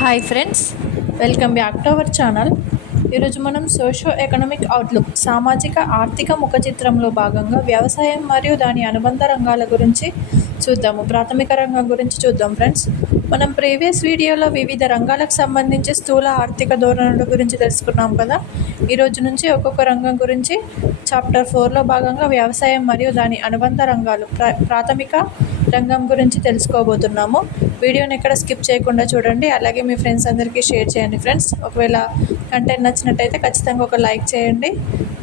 Hi friends welcome back to our channel ఈరోజు మనం socio economic outlook సామాజిక ఆర్థిక ముఖ చిత్రంలో భాగంగా వ్యవసాయం మరియు దాని అనుబంధ రంగాల గురించి చూద్దాము. ప్రాథమిక రంగం గురించి చూద్దాం ఫ్రెండ్స్ మనం ప్రీవియస్ వీడియోలో వివిధ రంగాలకు సంబంధించి స్థూల ఆర్థిక ధోరణుల గురించి తెలుసుకున్నాం కదా. ఈరోజు నుంచి ఒక్కొక్క రంగం గురించి చాప్టర్ ఫోర్లో భాగంగా వ్యవసాయం మరియు దాని అనుబంధ రంగాలు ప్రా ప్రాథమిక రంగం గురించి తెలుసుకోబోతున్నాము. వీడియోని ఎక్కడ స్కిప్ చేయకుండా చూడండి. అలాగే మీ ఫ్రెండ్స్ అందరికీ షేర్ చేయండి ఫ్రెండ్స్. ఒకవేళ కంటెంట్ నచ్చినట్టయితే ఖచ్చితంగా ఒక లైక్ చేయండి.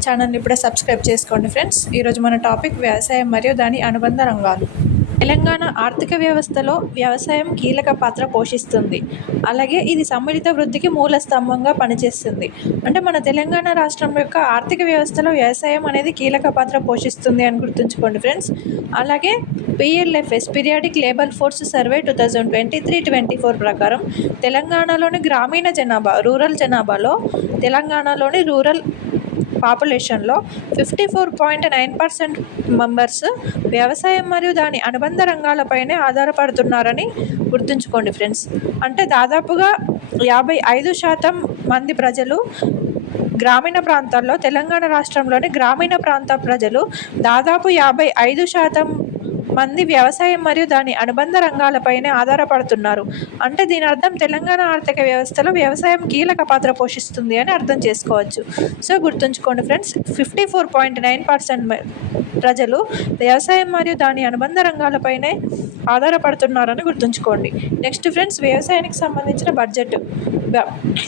ఛానల్ని ఇప్పుడే సబ్స్క్రైబ్ చేసుకోండి ఫ్రెండ్స్. ఈరోజు మన టాపిక్ వ్యవసాయం మరియు దాని అనుబంధ రంగాలు. తెలంగాణ ఆర్థిక వ్యవస్థలో వ్యవసాయం కీలక పాత్ర పోషిస్తుంది. అలాగే ఇది సమ్మిళిత వృద్ధికి మూల స్తంభంగా పనిచేస్తుంది. అంటే మన తెలంగాణ రాష్ట్రం యొక్క ఆర్థిక వ్యవస్థలో వ్యవసాయం అనేది కీలక పాత్ర పోషిస్తుంది అని గుర్తుంచుకోండి ఫ్రెండ్స్. అలాగే PLFS periodic labour force survey two thousand twenty three twenty four ప్రకారం తెలంగాణలోని గ్రామీణ జనాభా రూరల్ జనాభాలో తెలంగాణలోని rural పాపులేషన్లో fifty four point nine percent members వ్యవసాయం మరియు దాని అనుబంధ రంగాలపైనే ఆధారపడుతున్నారని గుర్తుంచుకోండి ఫ్రెండ్స్ అంటే దాదాపుగా యాభై ఐదు శాతం మంది ప్రజలు గ్రామీణ ప్రాంతాల్లో తెలంగాణ రాష్ట్రంలోని గ్రామీణ ప్రాంత ప్రజలు దాదాపు యాభై ఐదు శాతం మంది వ్యవసాయం మరియు దాని అనుబంధ రంగాలపైనే ఆధారపడుతున్నారు. అంటే దీని అర్థం తెలంగాణ ఆర్థిక వ్యవస్థలో వ్యవసాయం కీలక పాత్ర పోషిస్తుంది అని అర్థం చేసుకోవచ్చు. సో గుర్తుంచుకోండి friends fifty four point nine percent ప్రజలు వ్యవసాయం మరియు దాని అనుబంధ రంగాలపైనే ఆధారపడుతున్నారని గుర్తుంచుకోండి. నెక్స్ట్ ఫ్రెండ్స్ వ్యవసాయానికి సంబంధించిన బడ్జెట్.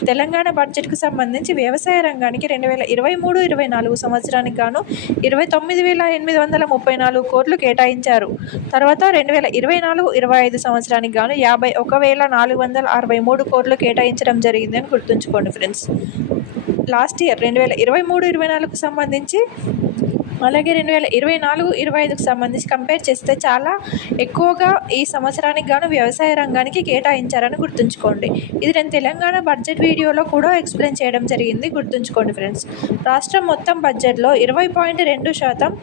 తెలంగాణ బడ్జెట్కు సంబంధించి వ్యవసాయ రంగానికి రెండు వేల ఇరవై మూడు ఇరవై నాలుగు సంవత్సరానికి గాను ఇరవై తొమ్మిది వేల ఎనిమిది వందల ముప్పై నాలుగు కోట్లు కేటాయించారు. తర్వాత రెండు వేల ఇరవై నాలుగు ఇరవై ఐదు సంవత్సరానికి గాను యాభై ఒక వేల నాలుగు వందల అరవై మూడు కోట్లు కేటాయించడం జరిగిందని గుర్తుంచుకోండి ఫ్రెండ్స్. లాస్ట్ ఇయర్ రెండు వేల ఇరవై మూడు ఇరవై నాలుగుకు సంబంధించి అలాగే రెండు వేల ఇరవై నాలుగు ఇరవై ఐదుకు సంబంధించి కంపేర్ చేస్తే చాలా ఎక్కువగా ఈ సంవత్సరానికి గాను వ్యవసాయ రంగానికి కేటాయించారని గుర్తుంచుకోండి. ఇది నేను తెలంగాణ బడ్జెట్ వీడియోలో కూడా ఎక్స్ప్లెయిన్ చేయడం జరిగింది. గుర్తుంచుకోండి ఫ్రెండ్స్ రాష్ట్రం మొత్తం బడ్జెట్లో ఇరవై పాయింట్ రెండు శాతం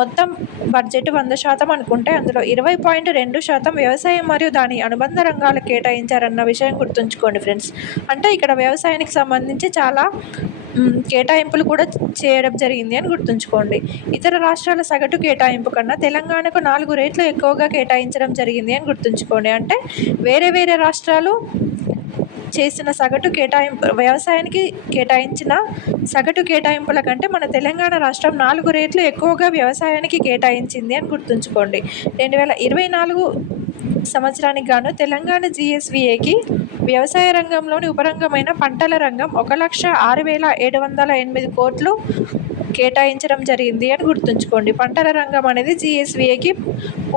మొత్తం బడ్జెట్ వంద శాతం అనుకుంటే అందులో ఇరవై పాయింట్ రెండు శాతం వ్యవసాయం మరియు దాని అనుబంధ రంగాలకు కేటాయించారన్న విషయం గుర్తుంచుకోండి ఫ్రెండ్స్ అంటే ఇక్కడ వ్యవసాయానికి సంబంధించి చాలా కేటాయింపులు కూడా చేయడం జరిగింది అని గుర్తుంచుకోండి. ఇతర రాష్ట్రాల సగటు కేటాయింపు కన్నా తెలంగాణకు నాలుగు రేట్లు ఎక్కువగా కేటాయించడం జరిగింది అని గుర్తుంచుకోండి. అంటే వేరే వేరే రాష్ట్రాలు చేసిన సగటు కేటాయింపు వ్యవసాయానికి కేటాయించిన సగటు కేటాయింపుల కంటే మన తెలంగాణ రాష్ట్రం నాలుగు రేట్లు ఎక్కువగా వ్యవసాయానికి కేటాయించింది అని గుర్తుంచుకోండి. రెండు వేల ఇరవై నాలుగు సంవత్సరానికి గాను తెలంగాణ జిఎస్విఏకి వ్యవసాయ రంగంలోని ఉపరంగమైన పంటల రంగం ఒక లక్ష ఆరు వేల ఏడు వందల ఎనిమిది కోట్లు కేటాయించడం జరిగింది అని గుర్తుంచుకోండి. పంటల రంగం అనేది జిఎస్విఏకి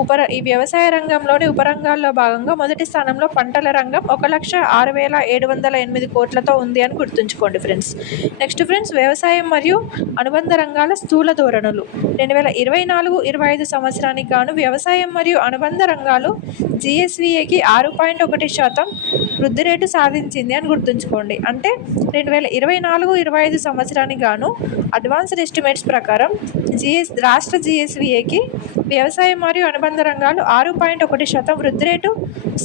ఉపర ఈ వ్యవసాయ రంగంలోని ఉపరంగాల్లో భాగంగా మొదటి స్థానంలో పంటల రంగం ఒక లక్ష ఆరు వేల ఏడు వందల ఎనిమిది కోట్లతో ఉంది అని గుర్తుంచుకోండి ఫ్రెండ్స్. నెక్స్ట్ ఫ్రెండ్స్ వ్యవసాయం మరియు అనుబంధ రంగాల స్థూల ధోరణులు. రెండు వేల ఇరవై నాలుగు ఇరవై ఐదు సంవత్సరానికి గాను వ్యవసాయం మరియు అనుబంధ రంగాలు జిఎస్విఏకి ఆరు పాయింట్ ఒకటి శాతం వృద్ధి రేటు సాధించింది అని గుర్తుంచుకోండి. అంటే రెండు వేల ఇరవై నాలుగు ఇరవై ఐదు సంవత్సరానికి గాను అడ్వాన్స్డ్ ఎస్టిమేట్స్ ప్రకారం జిఎస్ రాష్ట్ర జిఎస్విఏకి వ్యవసాయం మరియు అనుబంధ రంగాలు ఆరు పాయింట్ ఒకటి శాతం వృద్ధి రేటు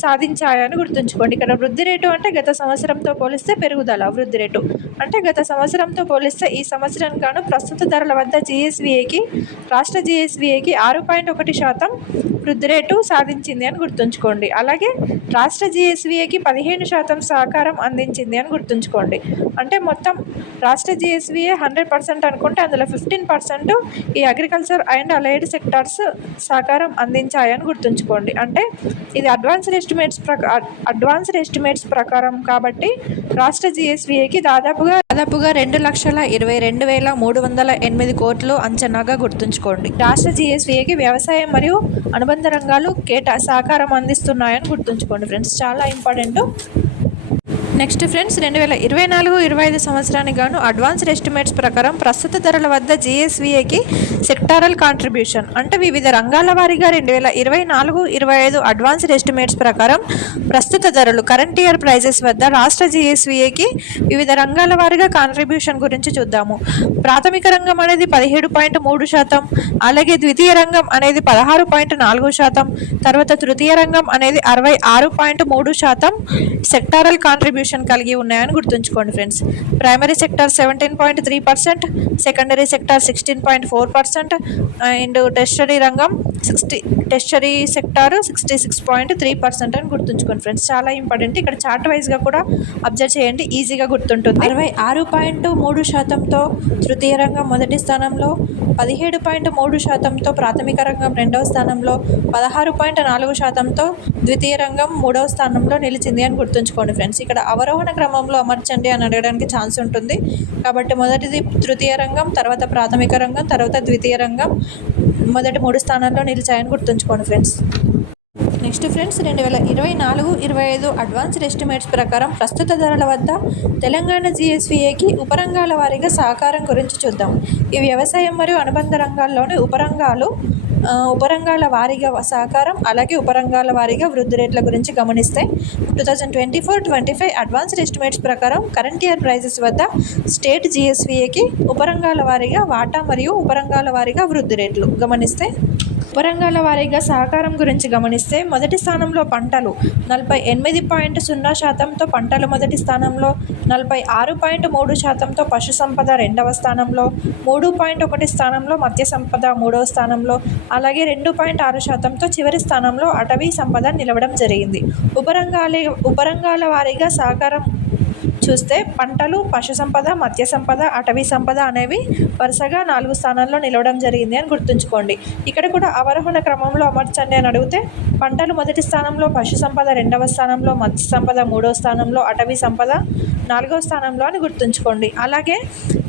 సాధించాయని గుర్తుంచుకోండి. ఇక్కడ వృద్ధి రేటు అంటే గత సంవత్సరంతో పోలిస్తే పెరుగుదల వృద్ధి రేటు. అంటే గత సంవత్సరంతో పోలిస్తే ఈ సంవత్సరానికి గాను ప్రస్తుత ధరల వద్ద జిఎస్విఏకి రాష్ట్ర జిఎస్విఏకి ఆరు పాయింట్ ఒకటి శాతం వృద్ధి రేటు సాధించింది అని గుర్తుంచుకోండి. అలాగే రాష్ట్ర జిఎస్విఏకి పదిహేను శాతం సహకారం అందించింది అని గుర్తుంచుకోండి. అంటే మొత్తం రాష్ట్ర జిఎస్విఏ హండ్రెడ్ పర్సెంట్ అనుకుంటే అందులో ఫిఫ్టీన్ పర్సెంట్ ఈ అగ్రికల్చర్ అండ్ అలైడ్ సెక్టార్స్ సహకారం అందించాయని గుర్తుంచుకోండి. అంటే ఇది అడ్వాన్స్డ్ ఎస్టిమేట్స్ ప్రకా అడ్వాన్స్డ్ ఎస్టిమేట్స్ ప్రకారం కాబట్టి రాష్ట్ర జిఎస్విఏకి దాదాపుగా దాదాపుగా రెండు లక్షల ఇరవై రెండు వేల మూడు వందల ఎనిమిది కోట్లు అంచనాగా గుర్తుంచుకోండి. రాష్ట్ర జిఎస్విఏకి వ్యవసాయం మరియు అనుబంధ రంగాలు కేటా సహకారం అందిస్తున్నాయని గుర్తుంచుకోండి. ఫ్రెండ్స్ చాలా ఇంపార్టెంట్ warmth. నెక్స్ట్ ఫ్రెండ్స్ రెండు వేల ఇరవై నాలుగు ఇరవై ఐదు సంవత్సరానికి గాను అడ్వాన్స్డ్ ఎస్టిమేట్స్ ప్రకారం ప్రస్తుత ధరల వద్ద జిఎస్విఏకి సెక్టారల్ కాంట్రిబ్యూషన్. అంటే వివిధ రంగాల వారీగా రెండు వేల ఇరవై నాలుగు ఇరవై ఐదు అడ్వాన్స్డ్ ఎస్టిమేట్స్ ప్రకారం ప్రస్తుత ధరలు కరెంట్ ఇయర్ ప్రైజెస్ వద్ద రాష్ట్ర జిఎస్విఏకి వివిధ రంగాల వారీగా కాంట్రిబ్యూషన్ గురించి చూద్దాము. ప్రాథమిక రంగం అనేది పదిహేడు పాయింట్ మూడు శాతం అలాగే ద్వితీయ రంగం అనేది పదహారు పాయింట్ నాలుగు శాతం తర్వాత తృతీయ రంగం అనేది అరవై ఆరు పాయింట్ మూడు శాతం సెక్టారల్ కాంట్రిబ్యూషన్ కలిగి ఉన్నాయని గుర్తుంచుకోండి friends. Primary sector seventeen point three percent secondary sector sixteen point four percent and tertiary రంగం sixty tertiary sector sixty six point three percent అని గుర్తుంచుకోండి ఫ్రెండ్స్. చాలా ఇంపార్టెంట్ ఇక్కడ చార్ట్ వైజ్గా కూడా అబ్జర్వ్ చేయండి. ఈజీగా గుర్తుంటుంది. అరవై ఆరు పాయింట్ మూడు శాతంతో తృతీయ రంగం మొదటి స్థానంలో పదిహేడు పాయింట్ మూడు శాతంతో ప్రాథమిక రంగం రెండవ స్థానంలో పదహారు పాయింట్ నాలుగు శాతంతో ద్వితీయ రంగం మూడవ స్థానంలో నిలిచింది అని గుర్తుంచుకోండి ఫ్రెండ్స్. ఇక్కడ అవరోహణ క్రమంలో అమర్చండి అని అడగడానికి ఛాన్స్ ఉంటుంది. కాబట్టి మొదటిది తృతీయ రంగం తర్వాత ప్రాథమిక రంగం తర్వాత ద్వితీయ రంగం మొదటి మూడు స్థానాల్లో నిలిచాయని గుర్తుంచుకోండి ఫ్రెండ్స్. నెక్స్ట్ ఫ్రెండ్స్ రెండు వేల ఇరవై నాలుగు ఇరవై ఐదు అడ్వాన్స్డ్ ఎస్టిమేట్స్ ప్రకారం ప్రస్తుత ధరల వద్ద తెలంగాణ జిఎస్విఏకి ఉపరంగాల వారీగా సహకారం గురించి చూద్దాం. ఈ వ్యవసాయం మరియు అనుబంధ రంగాల్లోని ఉపరంగాలు ఉపరంగాల వారీగా సహకారం అలాగే ఉపరంగాల వారీగా వృద్ధి రేట్ల గురించి గమనిస్తే two thousand twenty four twenty five advanced estimates ప్రకారం కరెంట్ ఇయర్ ప్రైజెస్ వద్ద స్టేట్ జిఎస్విఏకి ఉపరంగాల వారీగా వాటా మరియు ఉపరంగాల వారీగా వృద్ధి రేట్లు గమనిస్తే ఉపరంగాల వారీగా సహకారం గురించి గమనిస్తే మొదటి స్థానంలో పంటలు నలభై ఎనిమిది పాయింట్ సున్నా శాతంతో పంటలు మొదటి స్థానంలో నలభై ఆరు పాయింట్ మూడు శాతంతో పశు సంపద రెండవ స్థానంలో మూడు పాయింట్ ఒకటి స్థానంలో మత్స్య సంపద మూడవ స్థానంలో అలాగే రెండు పాయింట్ ఆరు శాతంతో చివరి స్థానంలో అటవీ సంపద నిలవడం జరిగింది. ఉపరంగాలే ఉపరంగాల వారీగా సహకారం చూస్తే పంటలు పశు సంపద మత్స్య సంపద అటవీ సంపద అనేవి వరుసగా నాలుగు స్థానాల్లో నిలవడం జరిగింది అని గుర్తుంచుకోండి. ఇక్కడ కూడా అవరోహణ క్రమంలో అమర్చండి అని అడిగితే పంటలు మొదటి స్థానంలో పశు సంపద రెండవ స్థానంలో మత్స్య సంపద మూడవ స్థానంలో అటవీ సంపద నాలుగవ స్థానంలో అని గుర్తుంచుకోండి. అలాగే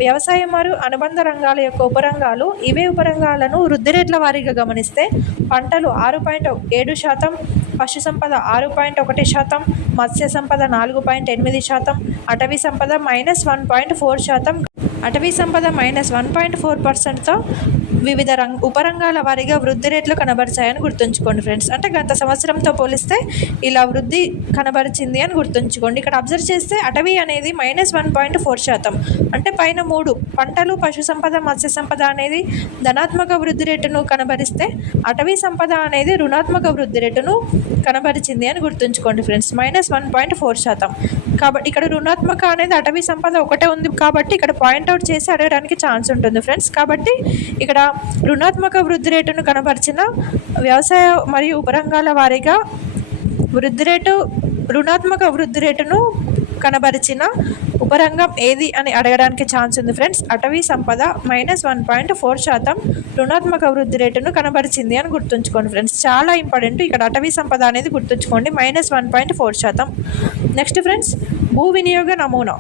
వ్యవసాయం మరియు అనుబంధ రంగాల యొక్క ఉపరంగాలు ఇవే ఉపరంగాలను వృద్ధి రేట్ల వారీగా గమనిస్తే పంటలు ఆరు పాయింట్ ఏడు శాతం పశు సంపద ఆరు పాయింట్ ఒకటి శాతం మత్స్య సంపద నాలుగు పాయింట్ ఎనిమిది శాతం అటవీ సంపద మైనస్ వన్ పాయింట్ ఫోర్ శాతం అటవీ సంపద మైనస్ వన్ పాయింట్ ఫోర్ పర్సెంట్తో వివిధ రంగ ఉపరంగాల వారీగా వృద్ధి రేట్లు కనబరిచాయని గుర్తుంచుకోండి ఫ్రెండ్స్. అంటే గత సంవత్సరంతో పోలిస్తే ఇలా వృద్ధి కనబరిచింది అని గుర్తుంచుకోండి. ఇక్కడ అబ్జర్వ్ చేస్తే అటవీ అనేది మైనస్ వన్ పాయింట్ ఫోర్ శాతం. అంటే పైన మూడు పంటలు పశు సంపద మత్స్య సంపద అనేది ధనాత్మక వృద్ధి రేటును కనబరిస్తే అటవీ సంపద అనేది రుణాత్మక వృద్ధి రేటును కనబరిచింది అని గుర్తుంచుకోండి friends. Minus one point four శాతం. కాబట్టి ఇక్కడ రుణాత్మక అనేది అటవీ సంపద ఒకటే ఉంది కాబట్టి ఇక్కడ పాయింట్అవుట్ చేసి అడగడానికి ఛాన్స్ ఉంటుంది ఫ్రెండ్స్. కాబట్టి ఇక్కడ రుణాత్మక వృద్ధి రేటును కనబరిచిన వ్యవసాయ మరియు ఉపరంగాల వారీగా వృద్ధి రేటు రుణాత్మక వృద్ధి రేటును కనబరిచిన ఉపరంగం ఏది అని అడగడానికి ఛాన్స్ ఉంది ఫ్రెండ్స్. అటవీ సంపద మైనస్ వన్ పాయింట్ ఫోర్ శాతం రుణాత్మక వృద్ధి రేటును కనబరిచింది అని గుర్తుంచుకోండి ఫ్రెండ్స్. చాలా ఇంపార్టెంట్ ఇక్కడ అటవీ సంపద అనేది గుర్తుంచుకోండి. మైనస్ వన్ పాయింట్ ఫోర్ శాతం. నెక్స్ట్ ఫ్రెండ్స్ భూ వినియోగ నమూనా.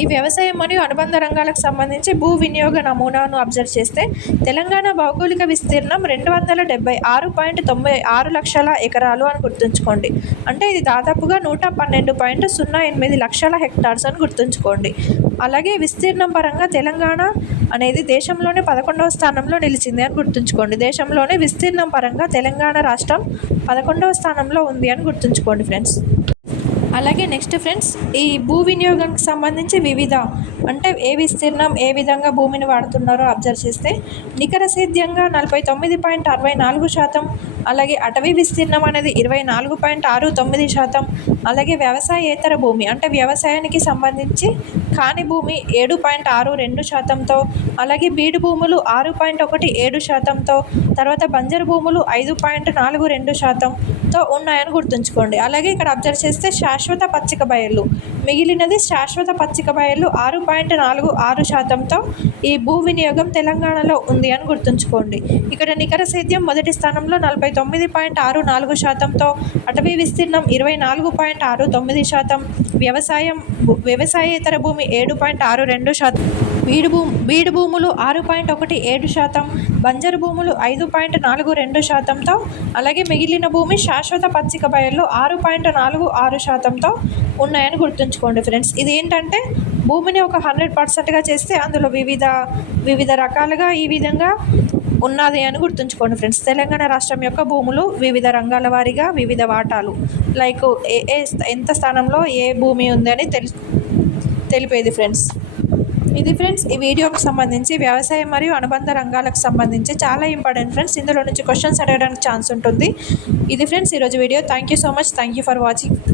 ఈ వ్యవసాయం మరియు అనుబంధ రంగాలకు సంబంధించి భూ వినియోగ నమూనాను అబ్జర్వ్ చేస్తే తెలంగాణ భౌగోళిక విస్తీర్ణం రెండు వందల డెబ్బై ఆరు పాయింట్ తొంభై ఆరు లక్షల ఎకరాలు అని గుర్తుంచుకోండి. అంటే ఇది దాదాపుగా నూట పన్నెండు పాయింట్ సున్నా ఎనిమిది లక్షల హెక్టార్స్ అని గుర్తుంచుకోండి. అలాగే విస్తీర్ణం పరంగా తెలంగాణ అనేది దేశంలోనే పదకొండవ స్థానంలో నిలిచింది అని గుర్తుంచుకోండి. దేశంలోనే విస్తీర్ణం పరంగా తెలంగాణ రాష్ట్రం పదకొండవ స్థానంలో ఉంది అని గుర్తుంచుకోండి ఫ్రెండ్స్ అలాగే నెక్స్ట్ ఫ్రెండ్స్ ఈ భూ వినియోగానికి సంబంధించి వివిధ అంటే ఏ విస్తీర్ణం ఏ విధంగా భూమిని వాడుతున్నారో అబ్జర్వ్ చేస్తే నికర సేద్యంగా నలభై తొమ్మిది పాయింట్ అరవై నాలుగు శాతం అలాగే అటవీ విస్తీర్ణం అనేది ఇరవై నాలుగు పాయింట్ ఆరు తొమ్మిది శాతం అలాగే వ్యవసాయేతర భూమి అంటే వ్యవసాయానికి సంబంధించి కాని భూమి ఏడు పాయింట్ ఆరు రెండు శాతంతో అలాగే బీడు భూములు ఆరు పాయింట్ ఒకటి ఏడు శాతంతో తర్వాత బంజరు భూములు ఐదు పాయింట్ నాలుగు రెండు శాతంతో ఉన్నాయని గుర్తుంచుకోండి. అలాగే ఇక్కడ అబ్జర్వ్ చేస్తే శాశ్వత పచ్చిక బయళ్ళు మిగిలినది శాశ్వత పచ్చిక బయళ్ళు ఆరు పాయింట్ నాలుగు ఆరు శాతంతో ఈ భూ వినియోగం తెలంగాణలో ఉంది అని గుర్తుంచుకోండి. ఇక్కడ నికర సేద్యం మొదటి స్థానంలో నలభై తొమ్మిది పాయింట్ ఆరు నాలుగు శాతంతో అటవీ విస్తీర్ణం ఇరవై నాలుగు పాయింట్ ఆరు తొమ్మిది శాతం వ్యవసాయం భూ- వ్యవసాయేతర భూమి ఏడు పాయింట్ ఆరు రెండు శాతం బీడు భూ బీడు భూములు ఆరు పాయింట్ ఒకటి ఏడు శాతం బంజరు భూములు ఐదు పాయింట్ నాలుగు రెండు శాతంతో అలాగే మిగిలిన భూమి శాశ్వత పచ్చిక బయళ్ళు ఆరు పాయింట్ నాలుగు ఆరు శాతంతో ఉన్నాయని గుర్తుంచుకోండి ఫ్రెండ్స్. ఇది ఏంటంటే భూమిని ఒక హండ్రెడ్ పర్సెంట్గా చేస్తే అందులో వివిధ వివిధ రకాలుగా ఈ విధంగా ఉన్నది అని గుర్తుంచుకోండి ఫ్రెండ్స్. తెలంగాణ రాష్ట్రం యొక్క భూములు వివిధ రంగాల వారీగా వివిధ వాటాలు. లైక్ ఏ ఏ ఎంత స్థానంలో ఏ భూమి ఉంది అని తెలి తెలిపేది ఫ్రెండ్స్. ఇది ఫ్రెండ్స్ ఈ వీడియోకి సంబంధించి వ్యవసాయం మరియు అనుబంధ రంగాలకు సంబంధించి చాలా ఇంపార్టెంట్ ఫ్రెండ్స్. ఇందులో నుంచి క్వశ్చన్స్ అడగడానికి ఛాన్స్ ఉంటుంది. ఇది ఫ్రెండ్స్ ఈరోజు video. Thank you so much thank you for watching